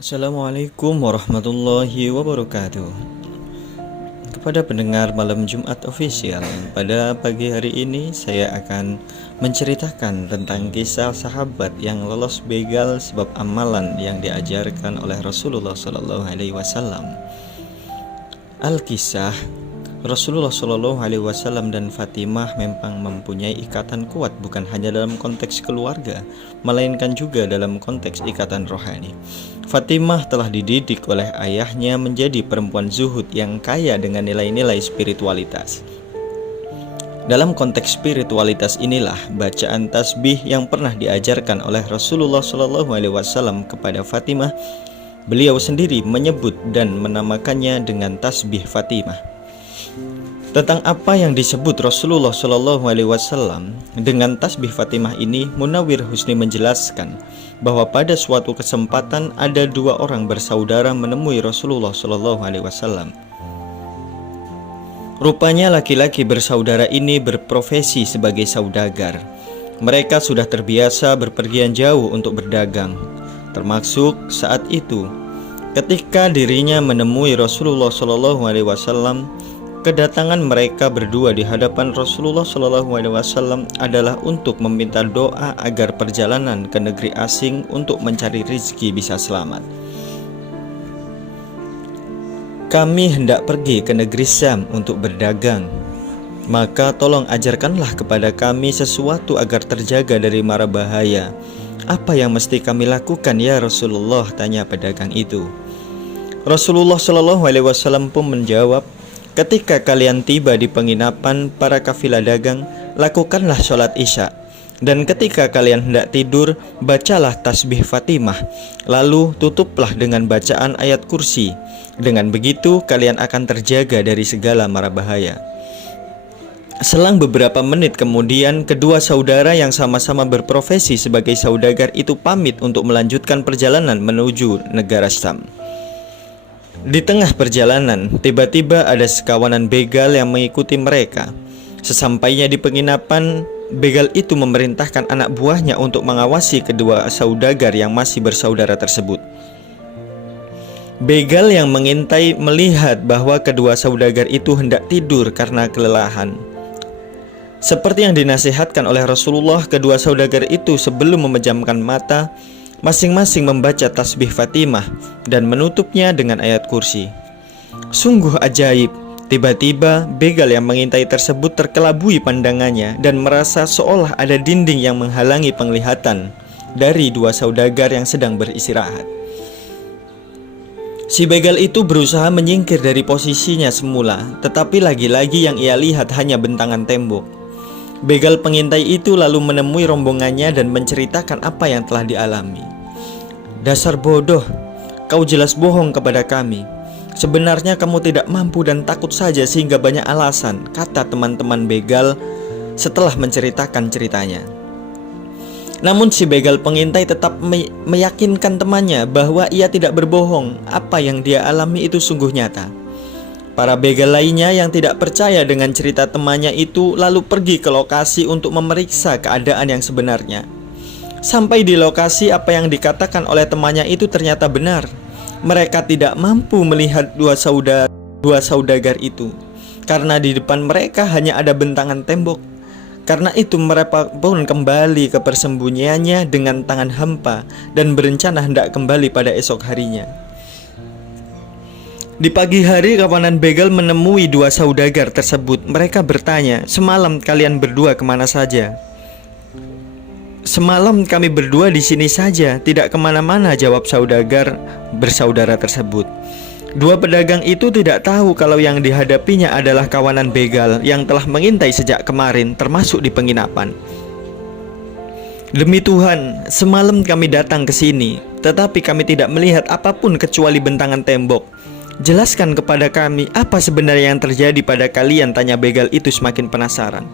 Assalamualaikum warahmatullahi wabarakatuh. Kepada pendengar Malam Jumat Official, pada pagi hari ini saya akan menceritakan tentang kisah sahabat yang lolos begal sebab amalan yang diajarkan oleh Rasulullah SAW. Al-Kisah, Rasulullah SAW dan Fatimah memang mempunyai ikatan kuat bukan hanya dalam konteks keluarga, melainkan juga dalam konteks ikatan rohani. Fatimah telah dididik oleh ayahnya menjadi perempuan zuhud yang kaya dengan nilai-nilai spiritualitas. Dalam konteks spiritualitas inilah bacaan tasbih yang pernah diajarkan oleh Rasulullah SAW kepada Fatimah. Beliau sendiri menyebut dan menamakannya dengan tasbih Fatimah. Tentang apa yang disebut Rasulullah SAW dengan tasbih Fatimah ini, Munawwir Husni menjelaskan bahwa pada suatu kesempatan ada dua orang bersaudara menemui Rasulullah SAW. Rupanya laki-laki bersaudara ini berprofesi sebagai saudagar. Mereka sudah terbiasa berpergian jauh untuk berdagang. Termasuk saat itu, ketika dirinya menemui Rasulullah SAW, kedatangan mereka berdua di hadapan Rasulullah SAW adalah untuk meminta doa agar perjalanan ke negeri asing untuk mencari rezeki bisa selamat. Kami hendak pergi ke negeri Syam untuk berdagang, maka tolong ajarkanlah kepada kami sesuatu agar terjaga dari mara bahaya. Apa yang mesti kami lakukan ya Rasulullah? Tanya pedagang itu. Rasulullah SAW pun menjawab, ketika kalian tiba di penginapan para kafilah dagang, lakukanlah sholat isya. Dan ketika kalian hendak tidur, bacalah tasbih Fatimah. Lalu tutuplah dengan bacaan ayat kursi. Dengan begitu kalian akan terjaga dari segala mara bahaya. Selang beberapa menit kemudian, kedua saudara yang sama-sama berprofesi sebagai saudagar itu pamit untuk melanjutkan perjalanan menuju negara Syam. Di tengah perjalanan, tiba-tiba ada sekawanan begal yang mengikuti mereka. Sesampainya di penginapan, begal itu memerintahkan anak buahnya untuk mengawasi kedua saudagar yang masih bersaudara tersebut. Begal yang mengintai melihat bahwa kedua saudagar itu hendak tidur karena kelelahan. Seperti yang dinasihatkan oleh Rasulullah, kedua saudagar itu sebelum memejamkan mata, masing-masing membaca tasbih Fatimah dan menutupnya dengan ayat kursi. Sungguh ajaib, tiba-tiba begal yang mengintai tersebut terkelabui pandangannya dan merasa seolah ada dinding yang menghalangi penglihatan dari dua saudagar yang sedang beristirahat. Si begal itu berusaha menyingkir dari posisinya semula, tetapi lagi-lagi yang ia lihat hanya bentangan tembok. Begal pengintai itu lalu menemui rombongannya dan menceritakan apa yang telah dialami. Dasar bodoh, kau jelas bohong kepada kami. Sebenarnya kamu tidak mampu dan takut saja sehingga banyak alasan, kata teman-teman begal setelah menceritakan ceritanya. Namun si begal pengintai tetap meyakinkan temannya bahwa ia tidak berbohong. Apa yang dia alami itu sungguh nyata. Para begal lainnya yang tidak percaya dengan cerita temannya itu lalu pergi ke lokasi untuk memeriksa keadaan yang sebenarnya. Sampai di lokasi, apa yang dikatakan oleh temannya itu ternyata benar. Mereka tidak mampu melihat dua saudagar itu karena di depan mereka hanya ada bentangan tembok. Karena itu mereka pun kembali ke persembunyiannya dengan tangan hampa dan berencana hendak kembali pada esok harinya. Di pagi hari, kawanan begal menemui dua saudagar tersebut. Mereka bertanya, semalam kalian berdua kemana saja? Semalam kami berdua di sini saja, tidak kemana-mana, jawab saudagar bersaudara tersebut. Dua pedagang itu tidak tahu kalau yang dihadapinya adalah kawanan begal yang telah mengintai sejak kemarin, termasuk di penginapan. Demi Tuhan, semalam kami datang ke sini, tetapi kami tidak melihat apapun kecuali bentangan tembok. Jelaskan kepada kami apa sebenarnya yang terjadi pada kalian, tanya begal itu semakin penasaran.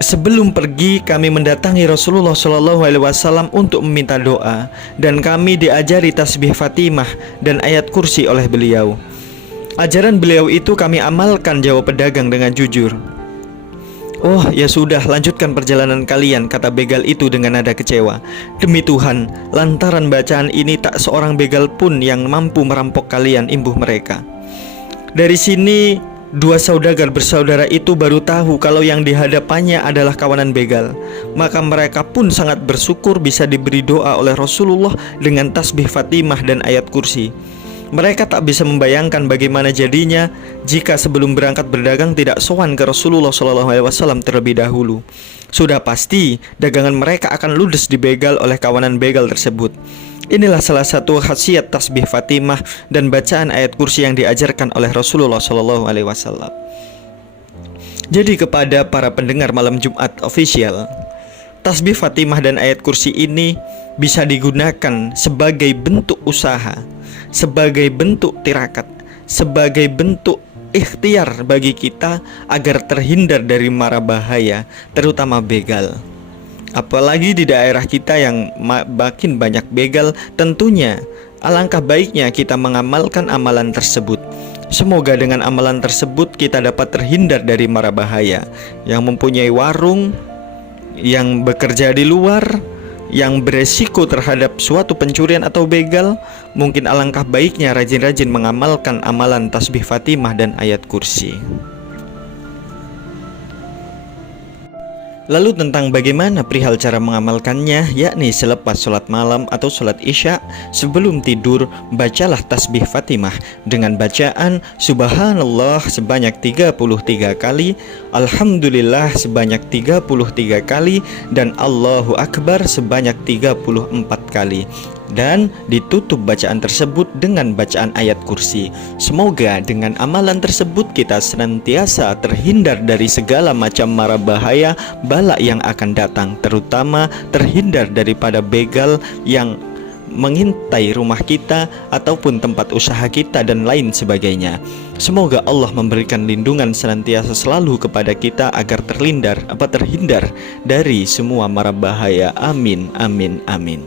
Sebelum pergi, kami mendatangi Rasulullah SAW untuk meminta doa, dan kami diajari tasbih Fatimah dan ayat kursi oleh beliau. Ajaran beliau itu kami amalkan, jawab pedagang dengan jujur. "Oh ya sudah, lanjutkan perjalanan kalian," kata begal itu dengan nada kecewa. "Demi Tuhan, lantaran bacaan ini tak seorang begal pun yang mampu merampok kalian," imbuh mereka. Dari sini dua saudagar bersaudara itu baru tahu kalau yang dihadapannya adalah kawanan begal. Maka mereka pun sangat bersyukur bisa diberi doa oleh Rasulullah dengan tasbih Fatimah dan ayat kursi. Mereka tak bisa membayangkan bagaimana jadinya jika sebelum berangkat berdagang tidak sowan ke Rasulullah SAW terlebih dahulu. Sudah pasti dagangan mereka akan ludes dibegal oleh kawanan begal tersebut. Inilah salah satu khasiat tasbih Fatimah dan bacaan ayat kursi yang diajarkan oleh Rasulullah SAW. Jadi kepada para pendengar Malam Jumat Official, tasbih Fatimah dan ayat kursi ini bisa digunakan sebagai bentuk usaha, sebagai bentuk tirakat, sebagai bentuk ikhtiar bagi kita agar terhindar dari mara bahaya, terutama begal. Apalagi di daerah kita yang makin banyak begal, tentunya alangkah baiknya kita mengamalkan amalan tersebut. Semoga dengan amalan tersebut kita dapat terhindar dari mara bahaya. Yang mempunyai warung, yang bekerja di luar, yang beresiko terhadap suatu pencurian atau begal, mungkin alangkah baiknya rajin-rajin mengamalkan amalan tasbih Fatimah dan ayat kursi. Lalu tentang bagaimana perihal cara mengamalkannya, yakni selepas sholat malam atau sholat isya, sebelum tidur bacalah tasbih Fatimah dengan bacaan Subhanallah sebanyak 33 kali, Alhamdulillah sebanyak 33 kali, dan Allahu Akbar sebanyak 34 kali. Dan ditutup bacaan tersebut dengan bacaan ayat kursi. Semoga dengan amalan tersebut kita senantiasa terhindar dari segala macam mara bahaya, bala yang akan datang, terutama terhindar daripada begal yang mengintai rumah kita ataupun tempat usaha kita dan lain sebagainya. Semoga Allah memberikan lindungan senantiasa selalu kepada kita agar terhindar dari semua mara bahaya. Amin, amin, amin.